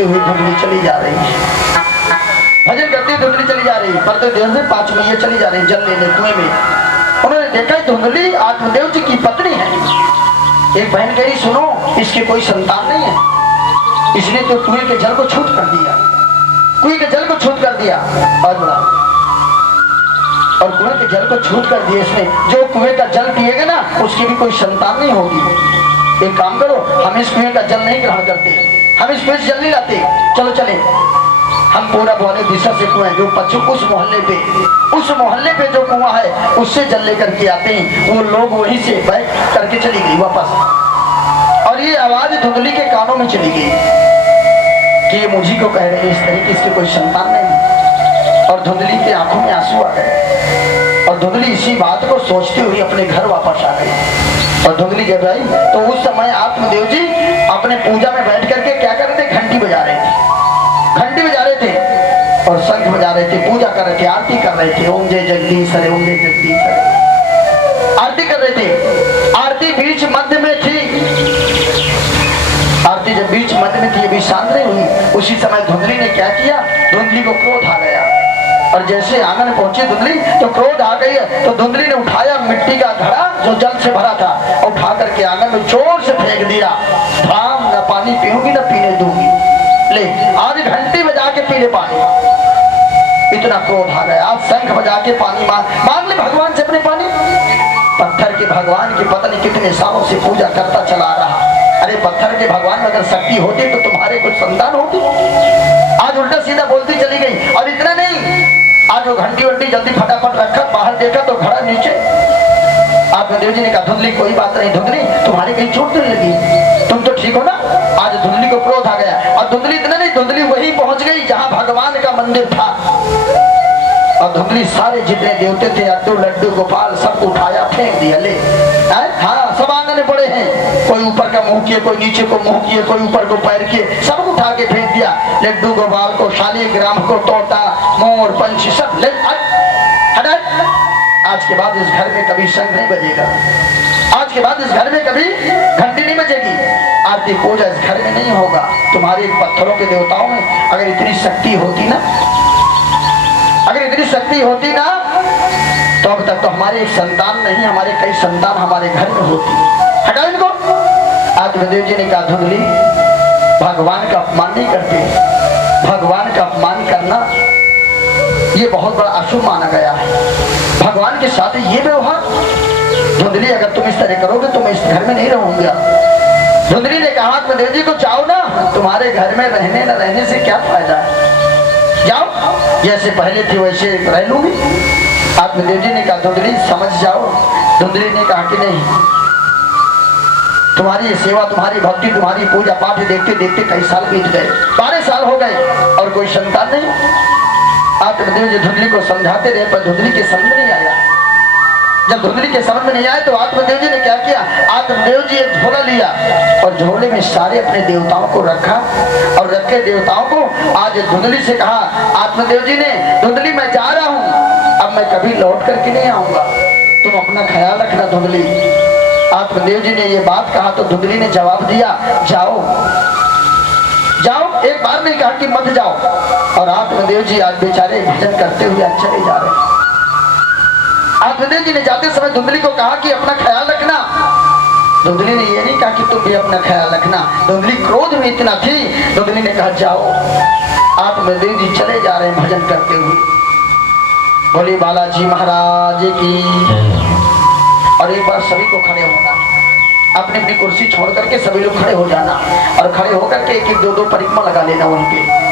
करते हुए धुंधली चली जा रही है, भजन करते हुए धुंधली चली जा रही है। परदेव देव से 5 मैया चली जा रही जल लेने कुएं में। उन्होंने देखा धुंधली आत्मदेव जी की पत्नी है। एक बहन कह रही सुनो इसके कोई संतान नहीं है, इसने तो कुएं के जल को छूट कर दिया, कुएं के जल को छूट कर दिया और बोला और कुएं के जल को छूट कर दिया इसने, जो कुएं का जल पिएगा ना उसकी भी कोई संतान नहीं होगी। एक काम करो हम इस कुएं का जल नहीं ग्रहण करते, हम इस कुएं से जल नहीं लाते, चलो चले हम पूरा वाले दिशा से कुएं जो पश्चिम उस मोहल्ले पे जो कुआं है उससे जल लेकर के आते हैं। वो लोग वहीं से बैठ करके चली गई वापस और ये आवाज धुंधली के कानों में चली गई कि ये मुझी को कह रहे हैं इस तरीके इसके कोई संतान नहीं। और धुंधली के आंखों में आंसू आ गए और धुंधली इसी बात को सोचते हुए अपने घर वापस आ गई। और धुंधली जब आई तो उस समय आत्मदेव जी अपने पूजा में बैठ करके क्या कर रहे थे, घंटी बजा रहे थे, घंटी बजा रहे थे और शंख बजा रहे थे, पूजा कर रहे थे, आरती कर रहे थे। ओम जय जगदीश हरे, ओम जय जगदीश हरे, आरती कर रहे थे। आरती बीच मध्य में थी, आरती जब बीच मध्य में थी अभी शांत नहीं हुई, उसी समय धुंधली ने क्या किया, धुंधली को क्रोध आ गया और जैसे आंगन में पहुंची धुंधली तो क्रोध आ गई तो धुंधली ने उठाया मिट्टी का घड़ा जो जल से भरा था, उठा करके आंगन में जोर से फेंक दिया। धाम न पानी पीऊंगी न पीने दूंगी, ले आज घंटी बजा के पी ले पानी। इतना क्रोध आ गया, आज शंख बजा के पानी मांग ले भगवान से अपने पानी। पत्थर के भगवान की पता नहीं कितने सालों से पूजा करता चला रहा। अरे पत्थर के भगवान में अगर शक्ति होती तो तुम्हारे कुछ संतान होती। आज उल्टा सीधा बोलती चली गई। और इतना नहीं, आज वो घंटी वंटी जल्दी फटाफट रखा, बाहर देखा तो घड़ा नीचे। आत्मदेव जी ने कहा धुंधली कोई बात नहीं, धुंधली तुम्हारी कहीं चोट तो नहीं लगी, तुम तो ठीक हो ना। आज धुंधली को क्रोध आ गया और धुंधली इतना नहीं, धुंधली वहीं पहुंच गई जहां भगवान का मंदिर था। और धुंधली सारे जितने देवते थे अड्डू लड्डू गोपाल सबको उठाया फेंक दिया। ले हाँ सब आंगन पड़े हैं, कोई ऊपर का मुंह किए, कोई नीचे को मुंह किए, कोई ऊपर को पैर किए, सब उठा के फेंक दिया। लड्डू गोपाल को, शालीग्राम को, तोता मोर पंछी सब ले हटा। आज के बाद इस घर में कभी शंख नहीं बजेगा, आज के बाद इस घर में कभी घंटी नहीं बजेगी, आरती पूजा इस घर में नहीं होगा। तुम्हारे पत्थरों के देवताओं में अगर इतनी शक्ति होती ना, अगर इतनी शक्ति होती ना तो अब तक तो हमारे एक संतान नहीं, हमारे कई संतान हमारे घर में होती। हटाओ इनको। आत्मदेव जी ने कहा धुंधली भगवान का अपमान नहीं करते, भगवान का अपमान करना ये बहुत बड़ा अशुभ माना गया है। भगवान के साथ ये व्यवहार, धुंधली अगर तुम इस तरह करोगे तो मैं इस घर में नहीं रहूंगा। धुंधली ने कहा आत्मदेव जी को जाओ ना, तुम्हारे घर में रहने न रहने से क्या फायदा है, जाओ जैसे पहले थी वैसे रह लूंगी। आत्मदेव जी ने कहा धुंधली समझ जाओ। धुंधली ने कहा कि नहीं, तुम्हारी सेवा, तुम्हारी भक्ति, तुम्हारी पूजा पाठ देखते देखते कई साल बीत गए, 12 साल हो गए और कोई संतान नहीं। आत्मदेव जी धुंधली को समझाते रहे पर धुंधली के समझ नहीं आया। जब धुंधली के समझ में नहीं आया तो आत्मदेव जी ने क्या किया, आत्मदेव जी एक झोला लिया और झोले में सारे अपने देवताओं को रखा और रखे देवताओं को आज धुंधली से कहा, आत्मदेव जी ने धुंधली मैं जा रहा हूँ, अब मैं कभी लौट करके नहीं आऊंगा, तुम अपना ख्याल रखना धुंधली। आत्मदेव जी ने ये बात कहा तो धुंधली ने जवाब दिया जाओ जाओ, एक बार नहीं कहा कि मत जाओ। और आत्मदेव जी आज बेचारे भजन करते हुए आज चले जा रहे। आत्मदेव जी ने जाते समय धुंधली को कहा कि अपना ख्याल रखना। धुंधली ने ये नहीं कहा कि तुम भी अपना ख्याल रखना, धुंधली क्रोध में इतना थी, धुंधली ने कहा जाओ। आत्मदेव जी चले जा रहे हैं भजन करते हुए। बोले बालाजी महाराज की। और एक बार सभी को खड़े होना, अपनी अपनी कुर्सी छोड़ करके सभी लोग खड़े हो जाना और खड़े होकर के एक एक दो दो परिक्रमा लगा लेना वहीं पे।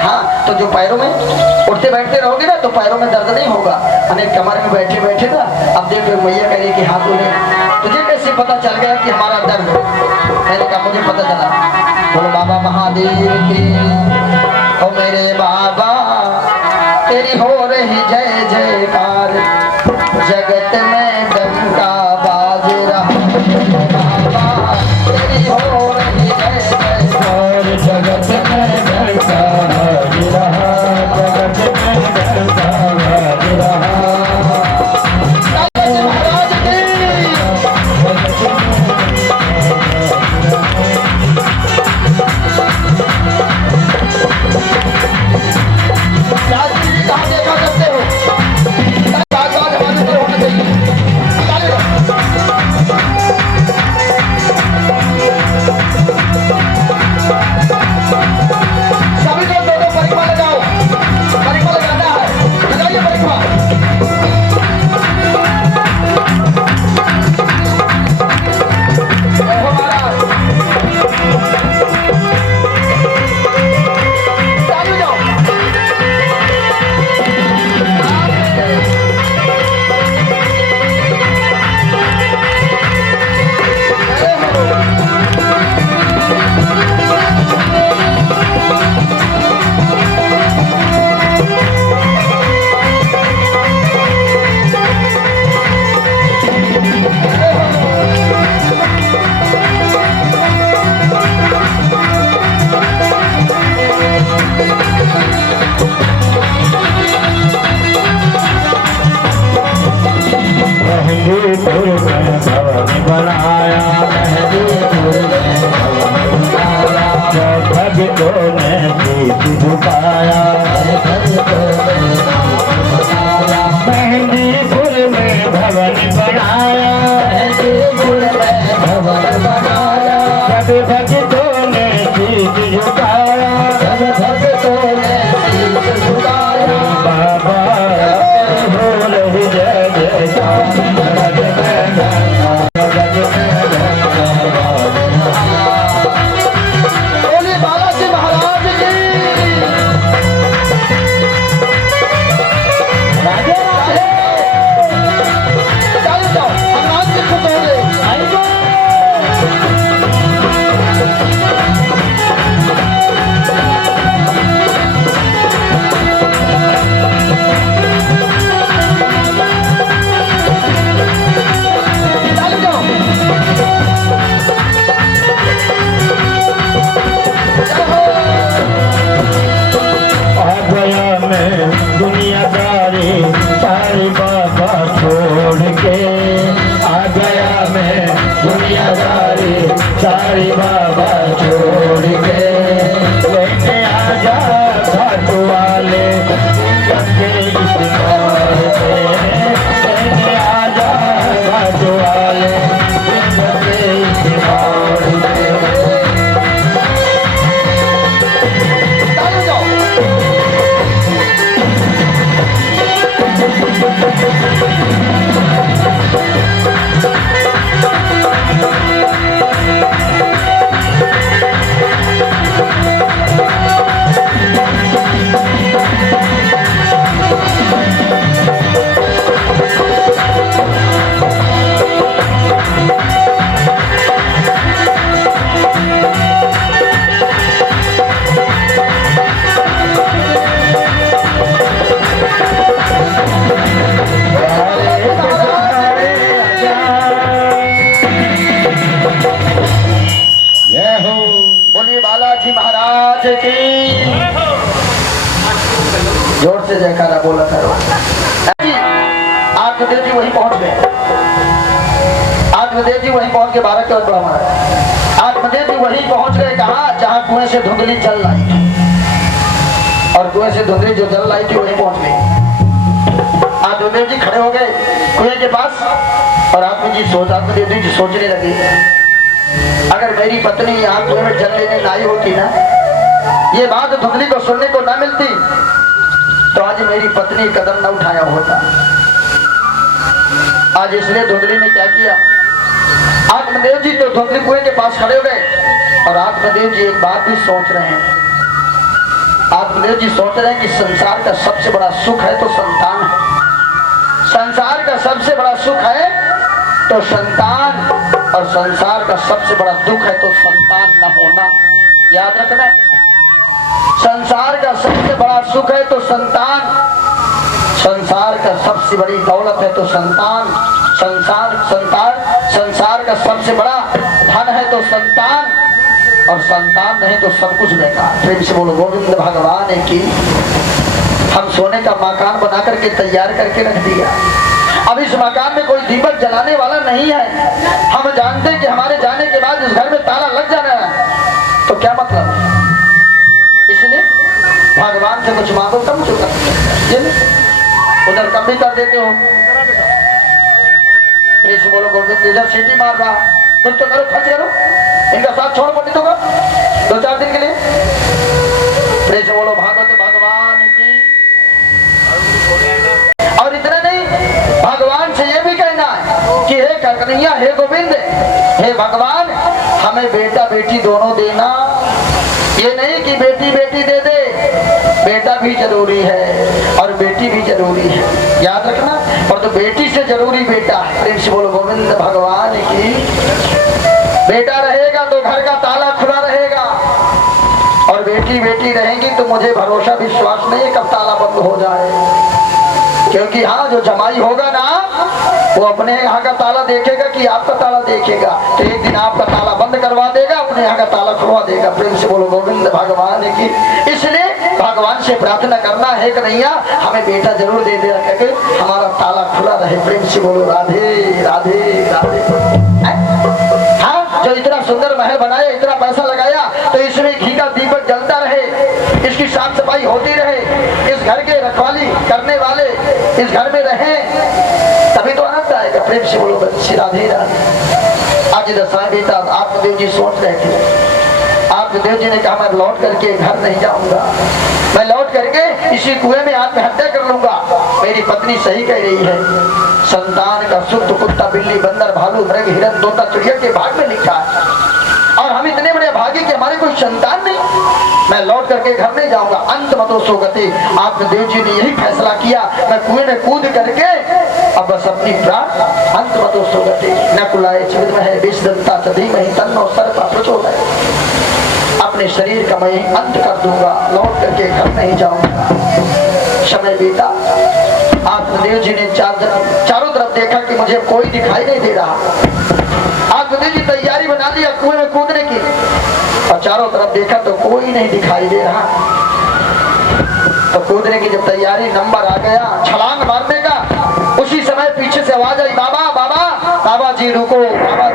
हाँ तो जो पैरों में उठते बैठते रहोगे ना तो पैरों में दर्द नहीं होगा। अनेक कमर में बैठे बैठे ना, अब देखो मैया कह रही कि हाथों में तुझे कैसे पता चल गया कि हमारा दर्द, मैंने कहा मुझे पता चला। बोलो बाबा महादेव की। ओ मेरे बाबा तेरी हो रही जय जयकार, जगत में डंका बाज रहा, बाबा तेरी हो रही जय जयकार, जगत में डंका बाज रहा, जगत में डंका बाज रहा। महाराज की भक्तों ने शीश झुकाया, मेहंदीपुर में भवन बनाया, मेहंदीपुर में भवन बनाया, सब भक्तों ने शीश झुकाया, सब भक्तों ने शीश झुकाया, बाबा बोल जय जयकार, बोलिए बालाजी महाराज की। राधे राधे। चल जाओ, हनुमान जी खुश हो गए। चल जाओ। आ गया मैं दुनियादारी सारी बाबा छोड़ के, आ गया मैं दुनियादारी सारी बाबा छोड़ के, लेके आजा घाट वाले गंगे इस पार से, लेके आजा घाट वाले गंगे इस पार से। चल जाओ। बोलिए बालाजी महाराज की। जोर से जयकारा बोला करो। आत्मदेव जी वहीं पहुंच गए। आत्मदेव जी वहीं पहुंच के 12 के बाद हमारा आत्मदेव जी वहीं पहुंच गए। कहा जहां कुएं से धुंधली जल लाई थी, और कुएं से धुंधली जो जल लाई थी वहीं पहुंच गए। आत्मदेव जी खड़े हो गए कुएं के पास, और आत्मदेव जी सोचने लगे, अगर मेरी पत्नी यहाँ कुएं में जल लेने आई होती ना, ये बात धुंधली को सुनने को ना मिलती, तो आज मेरी पत्नी कदम न उठाया होता। आज इसलिए धुंधली ने क्या किया, आत्मदेव जी तो धुंधली कुएं के पास खड़े हो गए, और आत्मदेव जी एक बात भी सोच रहे हैं। आत्मदेव जी सोच रहे हैं कि संसार का सबसे बड़ा सुख है तो संतान है। संसार का सबसे बड़ा सुख है तो संतान, और संसार का सबसे बड़ा दुख है तो संतान न होना। याद रखना, संसार का सबसे बड़ा सुख है तो संतान, संसार का सबसे बड़ी दौलत है तो संतान, संसार का सबसे बड़ा धन है तो संतान, और संतान नहीं तो सब कुछ बेकार। प्रेम से बोलो गोविंद भगवान की। हम सोने का मकान बना करके तैयार करके रख दिया, अब इस मकान में कोई दीपक जलाने वाला नहीं है। हम जानते हैं कि हमारे जाने के बाद इस घर में ताला लग जाना है, तो क्या मतलब है। इसलिए भगवान से कुछ मांगो कम क्यों कर, उधर कम भी कर देते हो। प्रेम से बोलो गोविंद। इधर सीटी मार रहा, कुछ तो करो, खर्च करो, इनका साथ छोड़ पंडितों का 2-4 दिन के लिए। प्रेम से बोलो भागवत भगवान की। और इतना नहीं, भगवान से ये भी कहना है कि हे कन्हैया, हे गोविंद, हे भगवान, हमें बेटा बेटी दोनों देना। ये नहीं कि बेटी बेटी दे दे, बेटा भी जरूरी है और बेटी भी जरूरी है, याद रखना। और तो बेटी से जरूरी बेटा है। प्रेम से बोलो गोविंद भगवान की। बेटा रहेगा तो घर का ताला खुला रहेगा, और बेटी बेटी रहेंगी तो मुझे भरोसा विश्वास नहीं है कब ताला बंद हो जाए। क्योंकि हाँ, जो जमाई होगा ना, वो अपने यहाँ का ताला देखेगा कि आपका ताला देखेगा, तो एक दिन आपका ताला बंद करवा देगा, अपने यहाँ का ताला खुलवा देगा। प्रेम से बोलो गोविंद भगवान की। इसलिए भगवान से प्रार्थना करना है कि नैया हमें बेटा जरूर दे दे, करके हमारा ताला खुला रहे। प्रेम से बोलो राधे राधे राधे। हाँ, जो इतना सुंदर महल बनाया, इतना पैसा लगाया, तो इसमें घी का दीपक जल कमाई होती रहे, इस घर के रखवाली करने वाले इस घर में रहें, तभी तो आनंद आएगा। प्रेम से बोलो श्री राधे राधे। आज दशाएं बेटा आत्मदेव जी सोच रहे थे, आत्मदेव जी ने कहा मैं लौट करके घर नहीं जाऊंगा, मैं लौट करके इसी कुएं में आत्महत्या कर लूंगा। मेरी पत्नी सही कह रही है, संतान का सुख तो कुत्ता बिल्ली बंदर भालू मृग हिरन तोता चिड़िया के भाग में लिखा है, और हम इतने बड़े भागी कि हमारे कोई संतान नहीं, मैं लौट करके घर नहीं जाऊंगा। अंत मतो सोगति, आत्मदेव जी ने यही फैसला किया, मैं कुएं में कूद करके अब बस अपनी प्राण अंत मतो सोगति न कुलाए छिद में है विषदंता चधी में तन्नो सर्पा प्रचोदय, अपने शरीर का मैं अंत कर दूंगा, लौट करके घर नहीं जाऊंगा। समय बीता, आत्मदेव जी ने चारों तरफ देखा कि मुझे कोई दिखाई नहीं दे रहा। आत्मदेव जी तैयारी बना लिया कुएं में कूदने की, और चारों तरफ देखा तो कोई नहीं दिखाई दे रहा। तो कूदने की जब तैयारी नंबर आ गया छलांग मारने का, उसी समय पीछे से आवाज आई, बाबा बाबा, बाबा जी रुको, बाबा